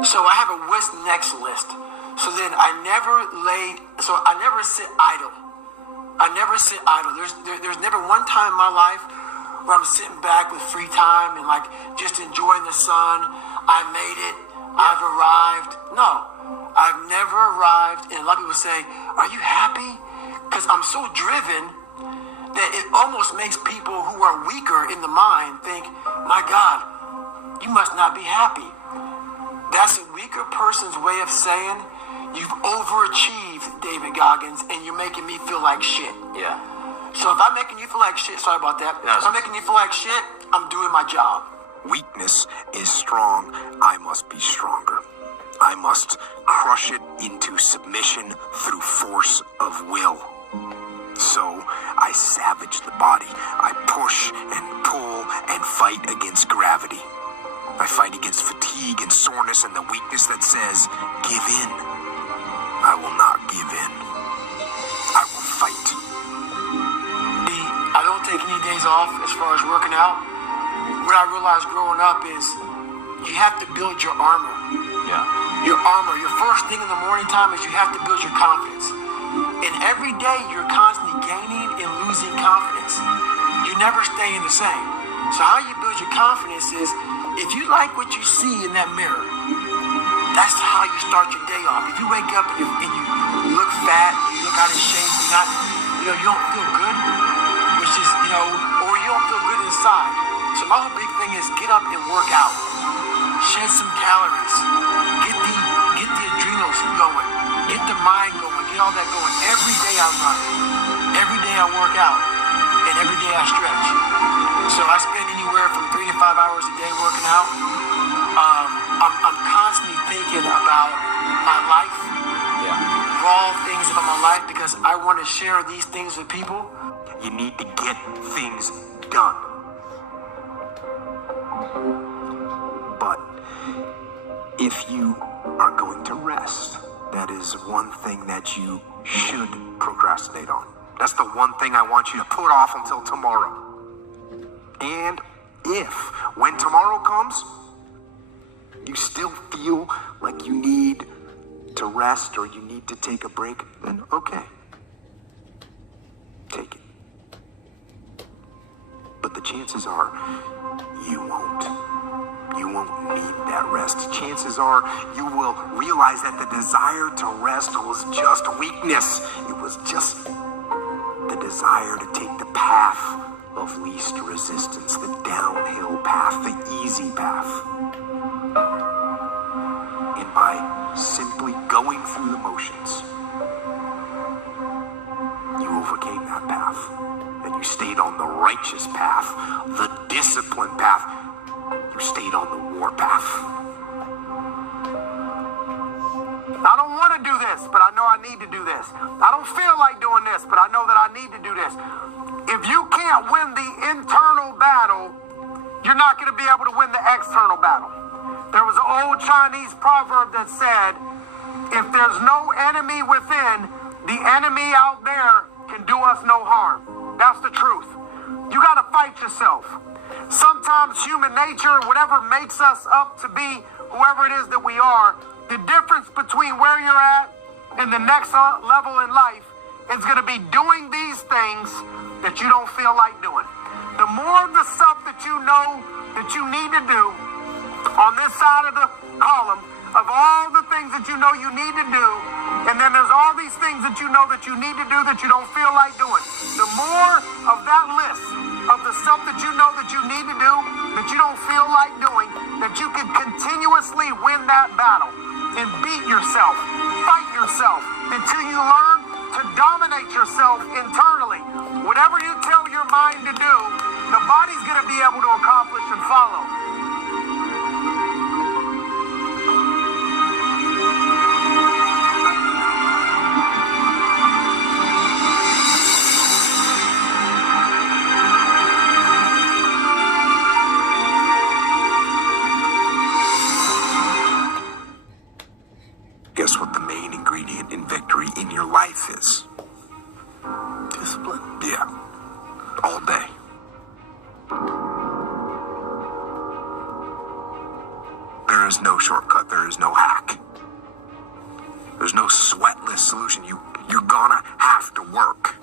So I have a what's next list. So then I never sit idle. I never sit idle. There's never one time in my life where I'm sitting back with free time and like just enjoying the sun. I made it. I've arrived. No, I've never arrived. And a lot of people say, "Are you happy?" Because I'm so driven that it almost makes people who are weaker in the mind think, "My God, you must not be happy." That's a weaker person's way of saying, "You've overachieved, David Goggins, and you're making me feel like shit." Yeah. So if I'm making you feel like shit, sorry about that. Yes. If I'm making you feel like shit, I'm doing my job. Weakness is strong. I must be stronger. I must crush it into submission through force of will. So I savage the body. I push and pull and fight against gravity. I fight against fatigue and soreness and the weakness that says, give in. I will not give in. I will fight. I don't take any days off as far as working out. What I realized growing up is you have to build your armor. Yeah. Your armor. Your first thing in the morning time is you have to build your confidence. And every day you're constantly gaining and losing confidence. You're never staying the same. So how you build your confidence is if you like what you see in that mirror, that's how you start your day off. If you wake up and you look fat, you look out of shape, you don't feel good, which is, or you don't feel good inside. So my whole big thing is get up and work out. Shed some calories. Get the adrenals going. Get the mind going. Get all that going. Every day I run. Every day I work out. And every day I stretch. So I spend anywhere from 3 to 5 hours a day working out. I'm constantly thinking about my life. Yeah. Raw things about my life because I want to share these things with people. You need to get things done. But if you are going to rest, that is one thing that you should procrastinate on. That's the one thing I want you to put off until tomorrow. And if, when tomorrow comes, you still feel like you need to rest or you need to take a break, then okay. Take it. But the chances are you won't. You won't need that rest. Chances are you will realize that the desire to rest was just weakness. It was just the desire to take the path of least resistance, the downhill path, the easy path. And by simply going through the motions, you overcame that path. And you stayed on the righteous path, the disciplined path. You stayed on the war path. I don't want to do this, but I know I need to do this. I don't feel like doing this, but I know that I need to do this. If you can't win the internal battle, you're not going to be able to win the external battle. There was an old Chinese proverb that said, if there's no enemy within, the enemy out there can do us no harm. That's the truth. You got to fight yourself. Sometimes human nature, whatever makes us up to be whoever it is that we are, the difference between where you're at and the next level in life is going to be doing these things that you don't feel like doing. The more of the stuff that you know that you need to do on this side of the column of all the things that you know you need to do, and then there's all these things that you know that you need to do that you don't feel like doing. The more of that list of the stuff that you know that you need to do that you don't feel like doing, that you can continuously win that battle and beat yourself, fight yourself until you learn to dominate yourself internally. Whatever you tell your mind to do, the body's going to be able to accomplish and follow. Guess what the main ingredient in victory in your life is? Discipline. Yeah. All day. There is no shortcut. There is no hack. There's no sweatless solution. You're gonna have to work.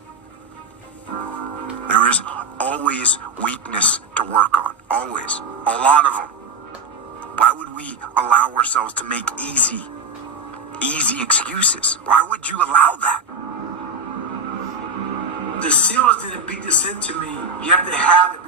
There is always weakness to work on. Always. A lot of them. Why would we allow ourselves to make easy excuses? Why would you allow that? The SEALs didn't beat this into me. You have to have it.